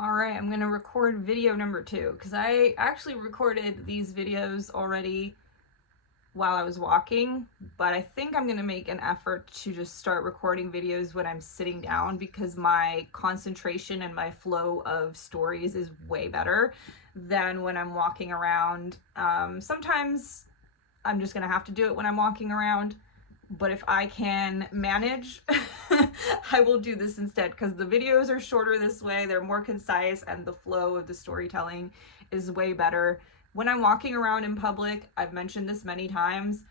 All right, I'm gonna record video number 2 because I actually recorded these videos already while I was walking, but I think I'm gonna make an effort to just start recording videos when I'm sitting down because my concentration and my flow of stories is way better than when I'm walking around. Sometimes I'm just gonna have to do it when I'm walking around, but if I can manage, I will do this instead because the videos are shorter this way, they're more concise, and the flow of the storytelling is way better. When I'm walking around in public, I've mentioned this many times,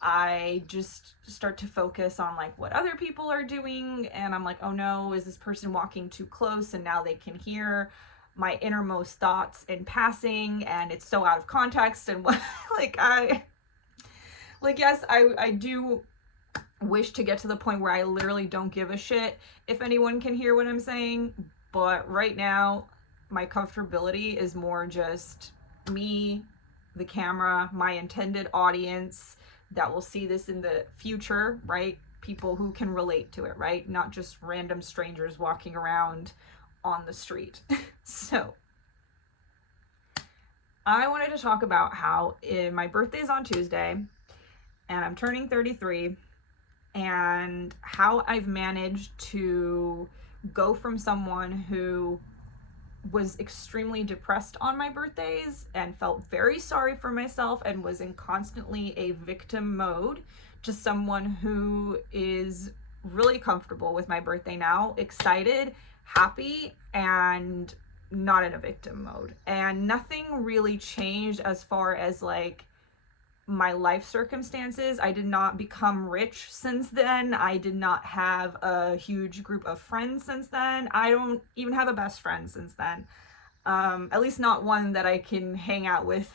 I just start to focus on like what other people are doing, and I'm like, oh no, is this person walking too close and now they can hear my innermost thoughts in passing, and it's so out of context. And what like yes, I do wish to get to the point where I literally don't give a shit if anyone can hear what I'm saying, but right now my comfortability is more just me, the camera, my intended audience that will see this in the future, right? People who can relate to it, right? Not just random strangers walking around on the street. So, I wanted to talk about how my birthday is on Tuesday and I'm turning 33, and how I've managed to go from someone who was extremely depressed on my birthdays and felt very sorry for myself and was in constantly a victim mode to someone who is really comfortable with my birthday now, excited, happy, and not in a victim mode. And nothing really changed as far as like my life circumstances. I did not become rich since then. I did not have a huge group of friends since then. I don't even have a best friend since then. At least not one that I can hang out with.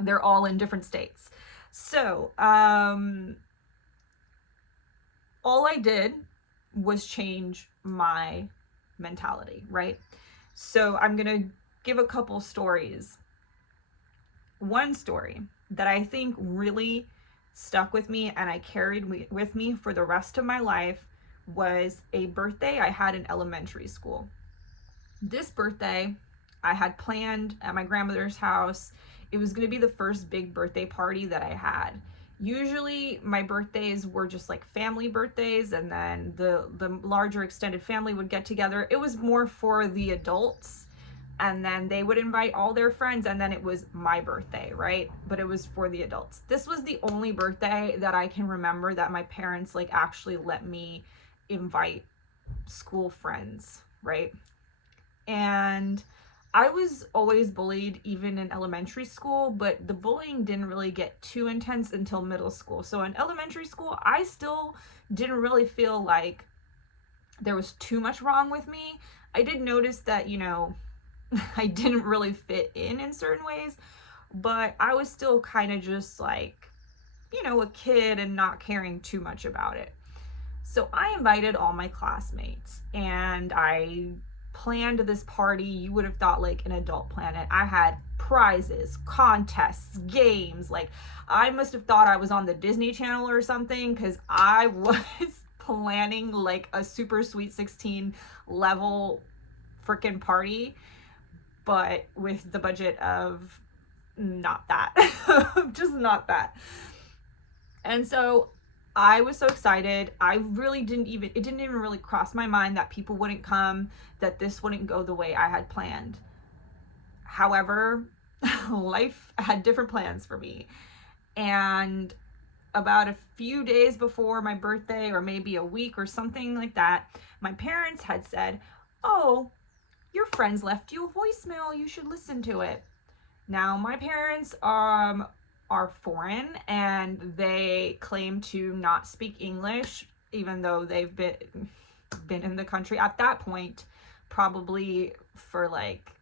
They're all in different states. So, all I did was change my mentality, right? So, I'm going to give a couple stories. One story that I think really stuck with me and I carried with me for the rest of my life was a birthday I had in elementary school. This birthday I had planned at my grandmother's house. It was going to be the first big birthday party that I had. Usually my birthdays were just like family birthdays, and then the larger extended family would get together. It was more for the adults, and then they would invite all their friends, and then it was my birthday, right? But it was for the adults. This was the only birthday that I can remember that my parents like actually let me invite school friends, right? And I was always bullied even in elementary school, but the bullying didn't really get too intense until middle school. So in elementary school, I still didn't really feel like there was too much wrong with me. I did notice that, I didn't really fit in certain ways, but I was still kind of just like, a kid and not caring too much about it. So I invited all my classmates and I planned this party. You would have thought like an adult planet. I had prizes, contests, games. Like I must have thought I was on the Disney Channel or something, because I was planning like a super Sweet 16 level freaking party, but with the budget of not that. Just not that. And so I was so excited. It didn't even really cross my mind that people wouldn't come, that this wouldn't go the way I had planned. However, life had different plans for me. And about a few days before my birthday, or maybe a week or something like that, my parents had said, "Oh, your friends left you a voicemail. You should listen to it." Now, my parents are foreign and they claim to not speak English, even though they've been in the country at that point probably for like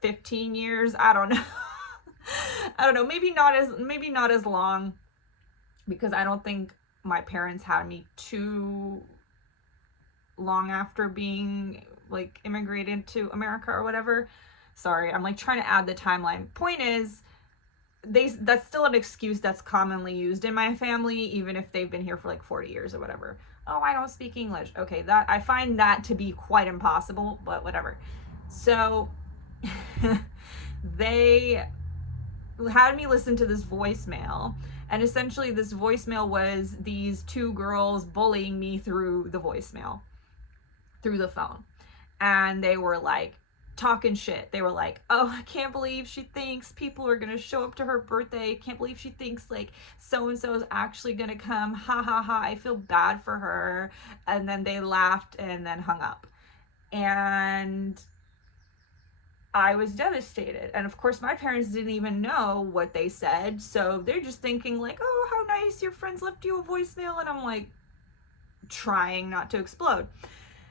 15 years. I don't know. I don't know. Maybe not as long, because I don't think my parents had me too long after being like immigrated to America or whatever. Sorry, I'm like trying to add the timeline. Point is, that's still an excuse that's commonly used in my family, even if they've been here for like 40 years or whatever. Oh, I don't speak English. Okay, that I find that to be quite impossible, but whatever. So they had me listen to this voicemail, and essentially this voicemail was these two girls bullying me through the voicemail, through the phone. And they were like talking shit. They were like, oh, I can't believe she thinks people are gonna show up to her birthday. Can't believe she thinks like so and so is actually gonna come. Ha ha ha. I feel bad for her. And then they laughed and then hung up. And I was devastated. And of course, my parents didn't even know what they said. So they're just thinking, like, oh, how nice, your friends left you a voicemail. And I'm like, trying not to explode.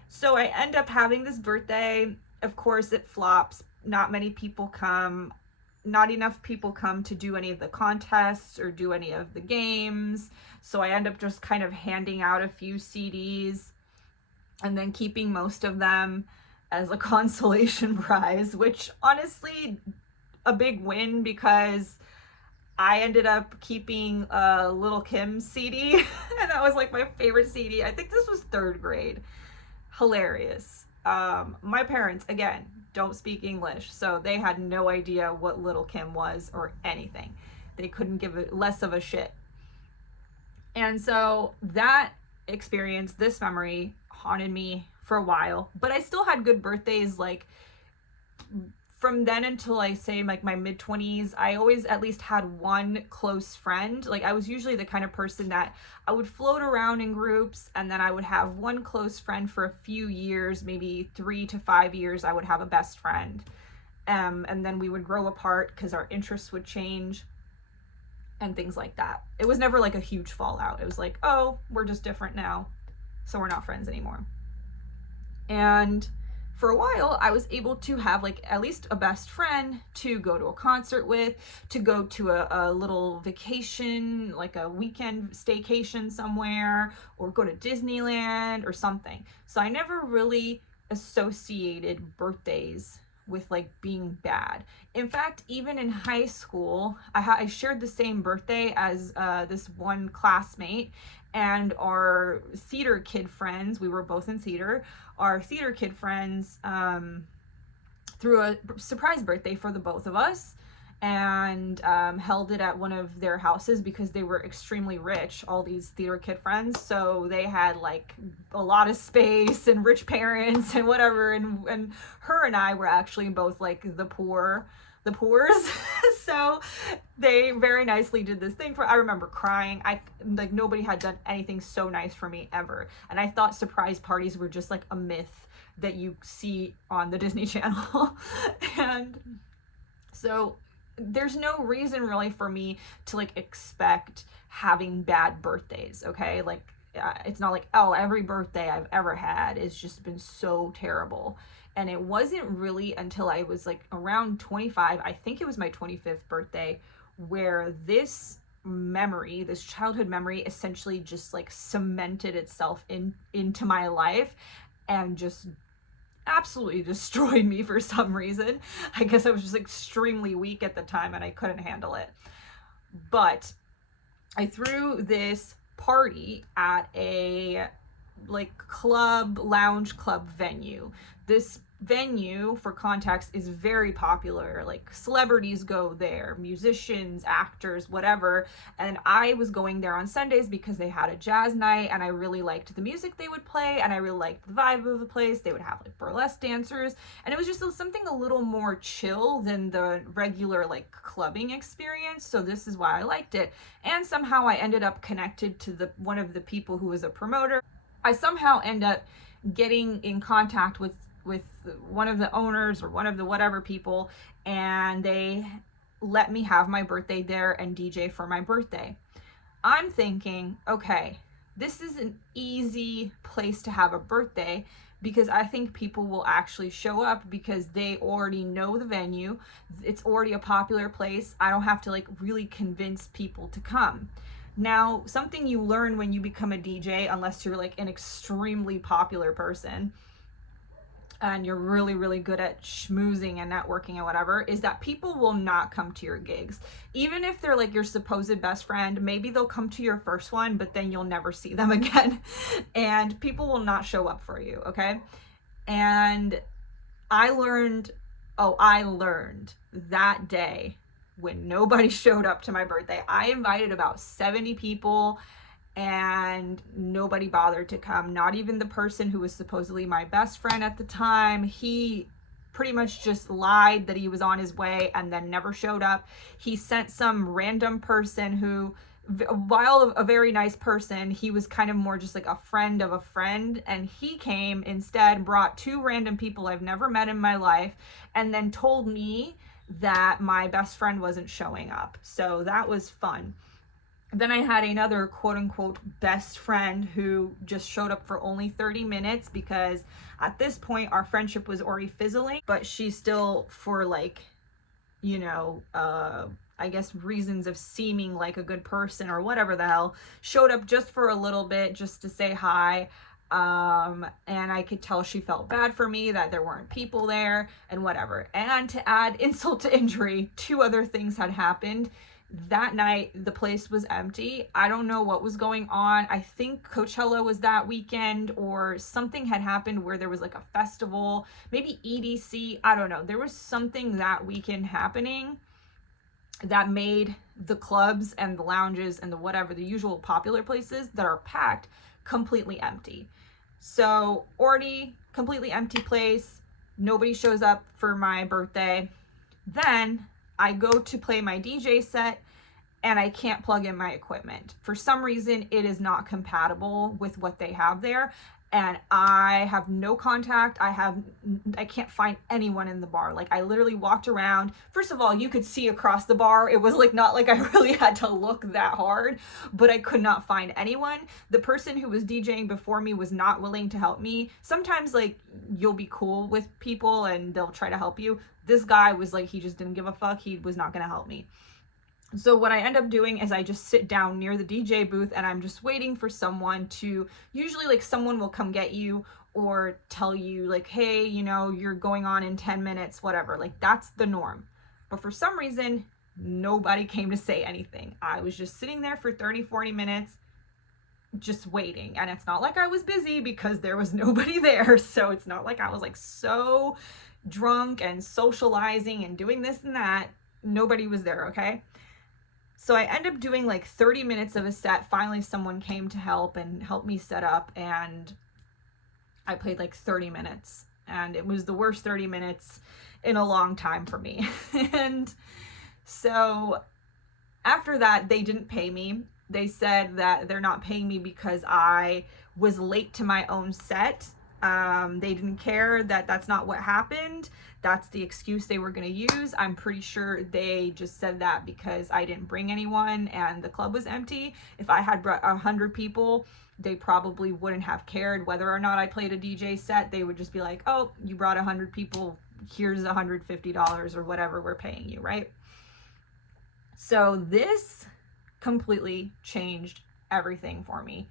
So I end up having this birthday. Of course, it flops. Not many people come. Not enough people come to do any of the contests or do any of the games. So I end up just kind of handing out a few CDs and then keeping most of them as a consolation prize, which honestly, a big win because I ended up keeping a Little Kim CD, and that was like my favorite CD. I think this was third grade. Hilarious. My parents, again, don't speak English, so they had no idea what Little Kim was or anything. They couldn't give it less of a shit. And so that experience, this memory, haunted me for a while, but I still had good birthdays. Like from then until I say like my mid 20s, I always at least had one close friend. Like I was usually the kind of person that I would float around in groups, and then I would have one close friend for a few years, maybe 3 to 5 years. I would have a best friend. And then we would grow apart because our interests would change and things like that. It was never like a huge fallout. It was like, oh, we're just different now, so we're not friends anymore. And for a while, I was able to have like at least a best friend to go to a concert with, to go to a little vacation, like a weekend staycation somewhere, or go to Disneyland or something. So I never really associated birthdays with like being bad. In fact, even in high school, I shared the same birthday as this one classmate, and our theater kid friends, we were both in theater, our theater kid friends threw a surprise birthday for the both of us, and held it at one of their houses because they were extremely rich, all these theater kid friends. So they had like a lot of space and rich parents and whatever. And her and I were actually both like the poors. So they very nicely did this thing I remember crying. Like nobody had done anything so nice for me ever. And I thought surprise parties were just like a myth that you see on the Disney Channel. And so there's no reason really for me to like expect having bad birthdays, okay? Like it's not like, oh, every birthday I've ever had has just been so terrible. And it wasn't really until I was like around 25, I think it was my 25th birthday, where this memory, this childhood memory, essentially just like cemented itself into my life and just absolutely destroyed me for some reason. I guess I was just extremely weak at the time and I couldn't handle it. But I threw this party at a like lounge club venue. This venue, for context, is very popular. Like celebrities go there, musicians, actors, whatever. And I was going there on Sundays because they had a jazz night and I really liked the music they would play and I really liked the vibe of the place. They would have like burlesque dancers, and it was just something a little more chill than the regular like clubbing experience. So this is why I liked it. And somehow I ended up connected to one of the people who was a promoter. I somehow end up getting in contact with one of the owners or one of the whatever people, and they let me have my birthday there and DJ for my birthday. I'm thinking, okay, this is an easy place to have a birthday because I think people will actually show up because they already know the venue. It's already a popular place. I don't have to like really convince people to come. Now, something you learn when you become a DJ, unless you're like an extremely popular person, and you're really, really good at schmoozing and networking and whatever, is that people will not come to your gigs. Even if they're like your supposed best friend, maybe they'll come to your first one, but then you'll never see them again. And people will not show up for you, okay? And I learned that day when nobody showed up to my birthday. I invited about 70 people and nobody bothered to come. Not even the person who was supposedly my best friend at the time. He pretty much just lied that he was on his way and then never showed up. He sent some random person who, while a very nice person, he was kind of more just like a friend of a friend, and he came instead, brought two random people I've never met in my life, and then told me that my best friend wasn't showing up. So that was fun. Then I had another quote unquote best friend who just showed up for only 30 minutes because at this point our friendship was already fizzling, but she still, for like, you know, I guess reasons of seeming like a good person or whatever the hell, showed up just for a little bit just to say hi. And I could tell she felt bad for me that there weren't people there and whatever. And to add insult to injury, two other things had happened. That night, the place was empty. I don't know what was going on. I think Coachella was that weekend, or something had happened where there was like a festival, maybe EDC. I don't know. There was something that weekend happening that made the clubs and the lounges and the whatever, the usual popular places that are packed, completely empty. So already completely empty place. Nobody shows up for my birthday. Then I go to play my DJ set and I can't plug in my equipment. For some reason, it is not compatible with what they have there. And I have no contact. I can't find anyone in the bar. Like, I literally walked around. First of all, you could see across the bar. It was like not like I really had to look that hard, but I could not find anyone. The person who was DJing before me was not willing to help me. Sometimes like you'll be cool with people and they'll try to help you. This guy was like, he just didn't give a fuck. He was not going to help me. So what I end up doing is I just sit down near the DJ booth and I'm just waiting for someone to, usually like someone will come get you or tell you like, hey, you know, you're going on in 10 minutes, whatever. Like, that's the norm. But for some reason, nobody came to say anything. I was just sitting there for 30, 40 minutes just waiting. And it's not like I was busy because there was nobody there. So it's not like I was like so drunk and socializing and doing this and that. Nobody was there, okay? So I end up doing like 30 minutes of a set. Finally, someone came to help and helped me set up, and I played like 30 minutes. And it was the worst 30 minutes in a long time for me. And so after that, they didn't pay me. They said that they're not paying me because I was late to my own set. They didn't care that that's not what happened. That's the excuse they were going to use. I'm pretty sure they just said that because I didn't bring anyone and the club was empty. If I had brought 100 people, they probably wouldn't have cared whether or not I played a DJ set. They would just be like, oh, you brought 100 people. Here's $150 or whatever we're paying you, right? So this completely changed everything for me.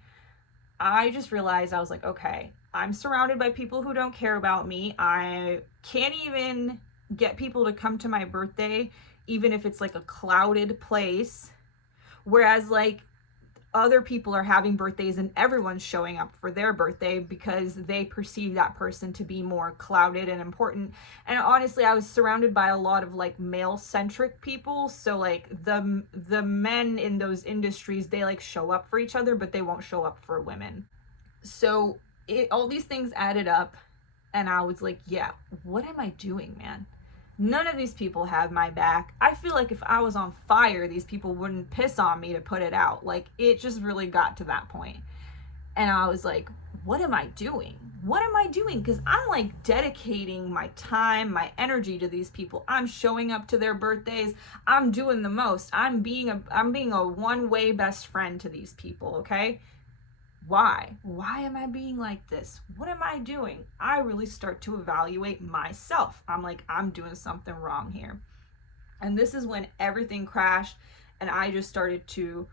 I just realized, I was like, okay, I'm surrounded by people who don't care about me. I can't even get people to come to my birthday, even if it's like a clouded place. Whereas like other people are having birthdays and everyone's showing up for their birthday because they perceive that person to be more clouded and important. And honestly, I was surrounded by a lot of like male-centric people. So like the men in those industries, they like show up for each other, but they won't show up for women. So all these things added up, and I was like, yeah, what am I doing, man? None of these people have my back. I feel like if I was on fire, these people wouldn't piss on me to put it out. Like, it just really got to that point. And I was like, what am I doing? What am I doing? Because I'm like dedicating my time, my energy to these people. I'm showing up to their birthdays. I'm doing the most. I'm being a one-way best friend to these people, okay? Why am I being like this? What am I doing? I really start to evaluate myself. I'm like, I'm doing something wrong here. And this is when everything crashed, and I just started to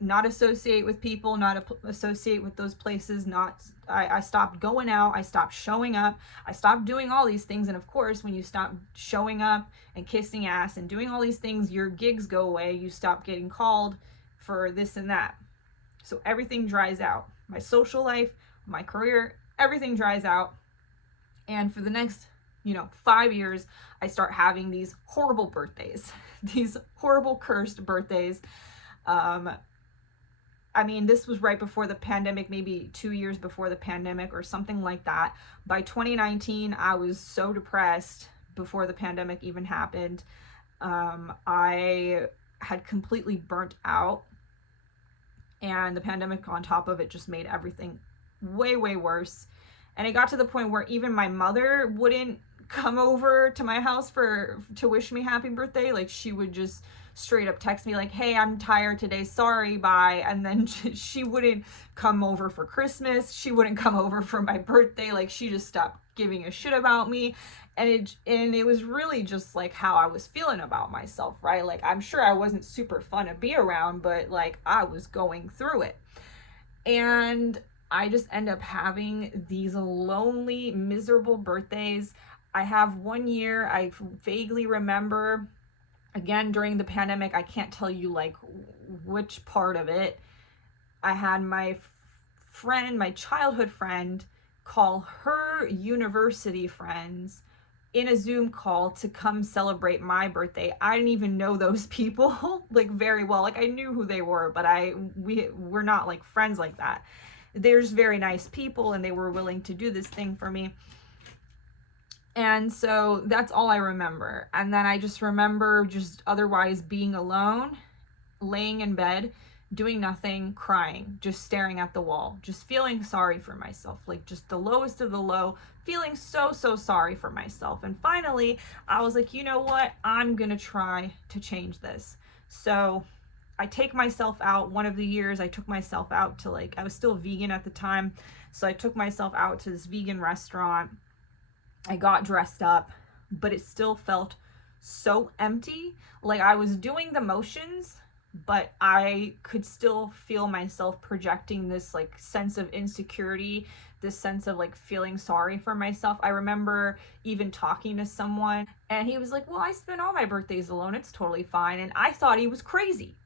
not associate with people, not associate with those places, not I stopped going out. I stopped showing up. I stopped doing all these things. And of course, when you stop showing up and kissing ass and doing all these things, your gigs go away. You stop getting called for this and that. So everything dries out. My social life, my career, everything dries out. And for the next, 5 years, I start having these horrible birthdays, these horrible cursed birthdays. This was right before the pandemic, maybe 2 years before the pandemic or something like that. By 2019, I was so depressed before the pandemic even happened. I had completely burnt out, and the pandemic on top of it just made everything way, way worse. And it got to the point where even my mother wouldn't come over to my house to wish me happy birthday. Like, she would just straight up text me like, hey, I'm tired today, sorry, bye. And then she wouldn't come over for Christmas. She wouldn't come over for my birthday. Like, she just stopped giving a shit about me. And it was really just like how I was feeling about myself, right? Like, I'm sure I wasn't super fun to be around, but like, I was going through it. And I just end up having these lonely, miserable birthdays. I have one year I vaguely remember, again, during the pandemic, I can't tell you like which part of it. I had my friend, my childhood friend, call her university friends in a Zoom call to come celebrate my birthday. I didn't even know those people like very well. Like, I knew who they were, but we're not like friends like that. There's very nice people, and they were willing to do this thing for me. And so that's all I remember. And then I just remember just otherwise being alone, laying in bed, doing nothing, crying, just staring at the wall, just feeling sorry for myself, like just the lowest of the low, feeling so, so sorry for myself. And finally, I was like, you know what? I'm going to try to change this. So I take myself out. One of the years I took myself out to, like, I was still vegan at the time. So I took myself out to this vegan restaurant. I got dressed up, but it still felt so empty. Like, I was doing the motions, but I could still feel myself projecting this like sense of insecurity, this sense of like feeling sorry for myself. I remember even talking to someone, and he was like, well, I spend all my birthdays alone. It's totally fine. And I thought he was crazy.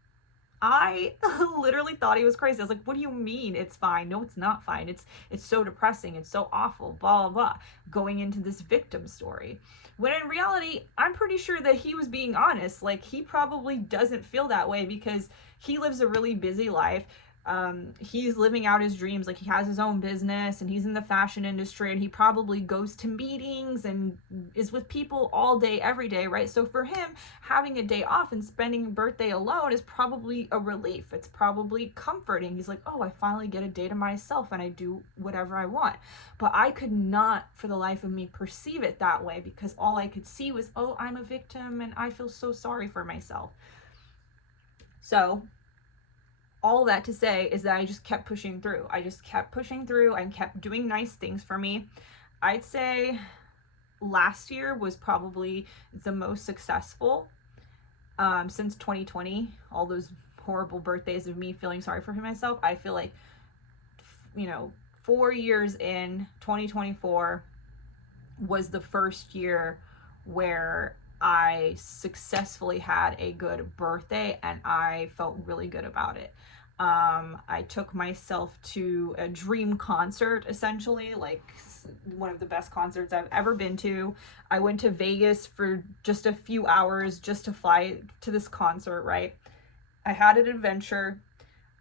I literally thought he was crazy. I was like, what do you mean it's fine? No, it's not fine. It's so depressing. It's so awful, blah, blah, blah. Going into this victim story. When in reality, I'm pretty sure that he was being honest. Like, he probably doesn't feel that way because he lives a really busy life. He's living out his dreams. Like, he has his own business, and he's in the fashion industry, and he probably goes to meetings and is with people all day, every day, right? So for him, having a day off and spending a birthday alone is probably a relief. It's probably comforting. He's like, oh, I finally get a day to myself and I do whatever I want. But I could not for the life of me perceive it that way, because all I could see was, oh, I'm a victim and I feel so sorry for myself. So all that to say is that I just kept pushing through. I just kept pushing through and kept doing nice things for me. I'd say last year was probably the most successful since 2020. All those horrible birthdays of me feeling sorry for myself. I feel like, 4 years in, 2024 was the first year where I successfully had a good birthday and I felt really good about it. I took myself to a dream concert, essentially, like one of the best concerts I've ever been to. I went to Vegas for just a few hours just to fly to this concert, right? I had an adventure,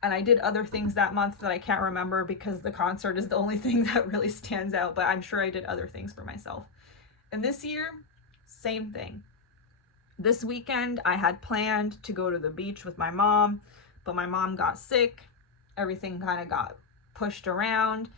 and I did other things that month that I can't remember because the concert is the only thing that really stands out, but I'm sure I did other things for myself. And this year, same thing. This weekend, I had planned to go to the beach with my mom, but my mom got sick. Everything kind of got pushed around.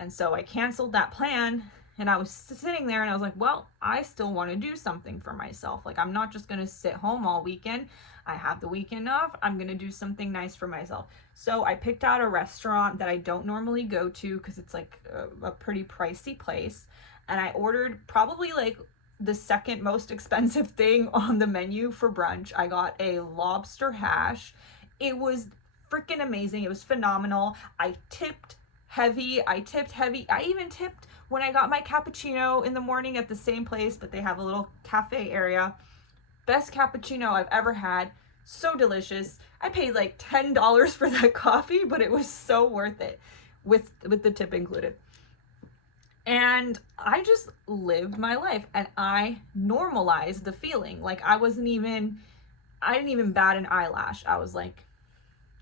And so I canceled that plan. And I was sitting there and I was like, well, I still want to do something for myself. Like, I'm not just going to sit home all weekend. I have the weekend off. I'm going to do something nice for myself. So I picked out a restaurant that I don't normally go to because it's like a pretty pricey place. And I ordered probably like the second most expensive thing on the menu for brunch. I got a lobster hash. It was freaking amazing. It was phenomenal. I tipped heavy. I tipped heavy. I even tipped when I got my cappuccino in the morning at the same place, but they have a little cafe area. Best cappuccino I've ever had. So delicious. I paid like $10 for that coffee, but it was so worth it with the tip included. And I just lived my life, and I normalized the feeling. Like I didn't even bat an eyelash. I was like,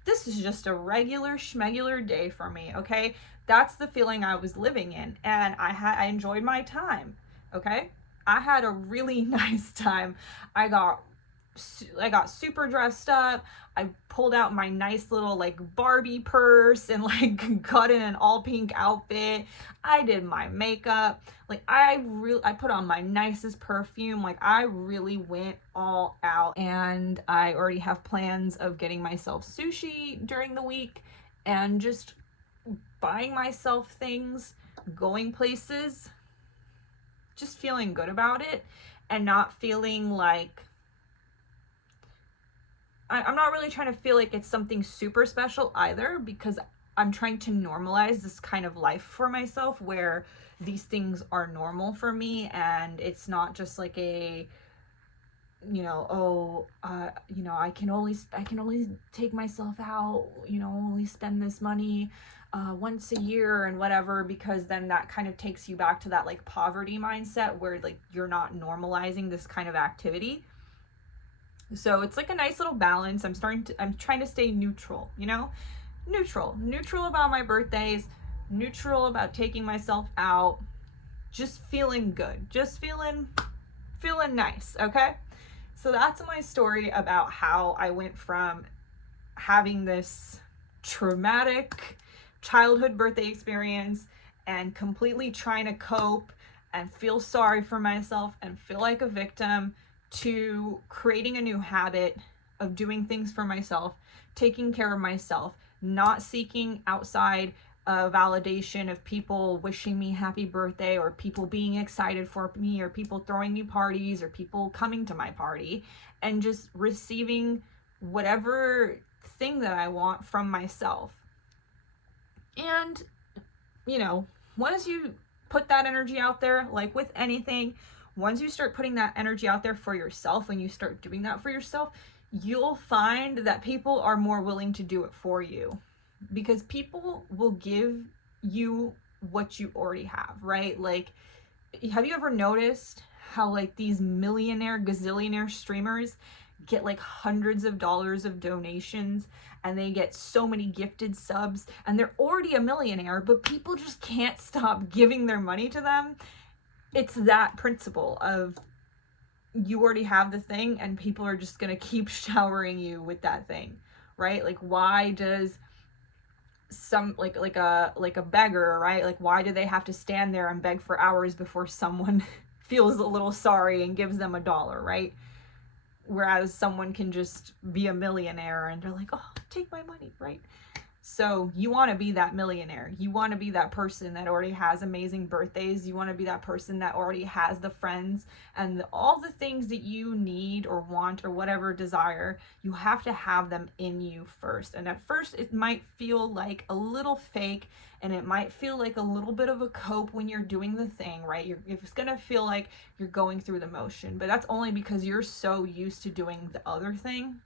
this is just a regular schmegular day for me, okay? That's the feeling I was living in, and I enjoyed my time, okay? I had a really nice time. I got super dressed up. I pulled out my nice little like Barbie purse and like got in an all pink outfit. I did my makeup. Like I put on my nicest perfume. Like I really went all out, and I already have plans of getting myself sushi during the week and just buying myself things, going places, just feeling good about it and not feeling like I'm not really trying to feel like it's something super special either, because I'm trying to normalize this kind of life for myself where these things are normal for me, and it's not just like a, I can only take myself out, only spend this money once a year and whatever, because then that kind of takes you back to that like poverty mindset where like you're not normalizing this kind of activity. So it's like a nice little balance. I'm trying to stay neutral, neutral about my birthdays, neutral about taking myself out, just feeling good, just feeling nice. Okay. So that's my story about how I went from having this traumatic childhood birthday experience and completely trying to cope and feel sorry for myself and feel like a victim, to creating a new habit of doing things for myself, taking care of myself, not seeking outside validation of people wishing me happy birthday, or people being excited for me, or people throwing me parties, or people coming to my party, and just receiving whatever thing that I want from myself. And, once you put that energy out there, like with anything, once you start putting that energy out there for yourself and you start doing that for yourself, you'll find that people are more willing to do it for you, because people will give you what you already have, right? Like, have you ever noticed how like these millionaire, gazillionaire streamers get like hundreds of dollars of donations, and they get so many gifted subs, and they're already a millionaire, but people just can't stop giving their money to them? It's that principle of you already have the thing and people are just going to keep showering you with that thing, right? Like, why does some like a beggar, right? Like, why do they have to stand there and beg for hours before someone feels a little sorry and gives them $1, right? Whereas someone can just be a millionaire and they're like, oh, take my money, right? So you want to be that millionaire. You want to be that person that already has amazing birthdays. You want to be that person that already has the friends and all the things that you need or want or whatever desire. You have to have them in you first. And at first it might feel like a little fake, and it might feel like a little bit of a cope when you're doing the thing, right? It's going to feel like you're going through the motion, but that's only because you're so used to doing the other thing.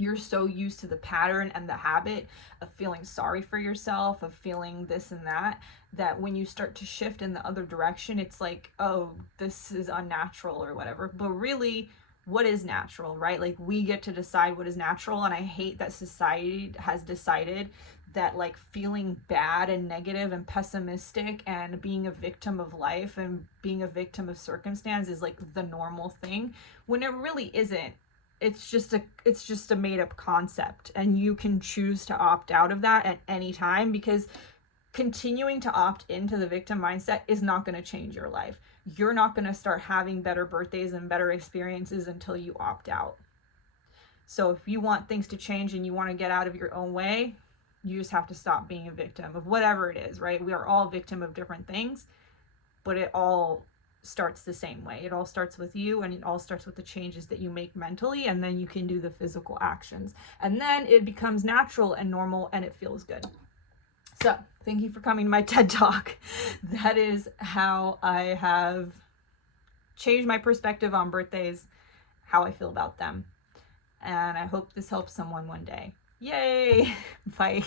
You're so used to the pattern and the habit of feeling sorry for yourself, of feeling this and that when you start to shift in the other direction, it's like, oh, this is unnatural or whatever. But really, what is natural, right? Like, we get to decide what is natural. And I hate that society has decided that like feeling bad and negative and pessimistic and being a victim of life and being a victim of circumstance is like the normal thing, when it really isn't. It's just a made up concept, and you can choose to opt out of that at any time, because continuing to opt into the victim mindset is not going to change your life. You're not going to start having better birthdays and better experiences until you opt out. So if you want things to change and you want to get out of your own way, you just have to stop being a victim of whatever it is, right? We are all victim of different things, but it all starts the same way. It all starts with you, and it all starts with the changes that you make mentally, and then you can do the physical actions, and then it becomes natural and normal and it feels good. So thank you for coming to my TED Talk. That is how I have changed my perspective on birthdays, how I feel about them. And I hope this helps someone one day. Yay! Bye.